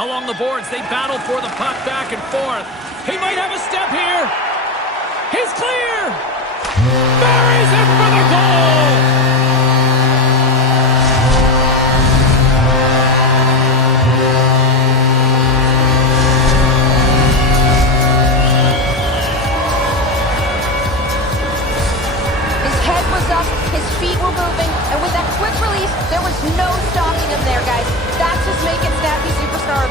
Along the boards, they battle for the puck back and forth. He might have a step here. He's clear. Buries it for the goal. His head was up, his feet were moving, and with that quick release, there was no stopping him there, guys. That's just making Snappy Superstar.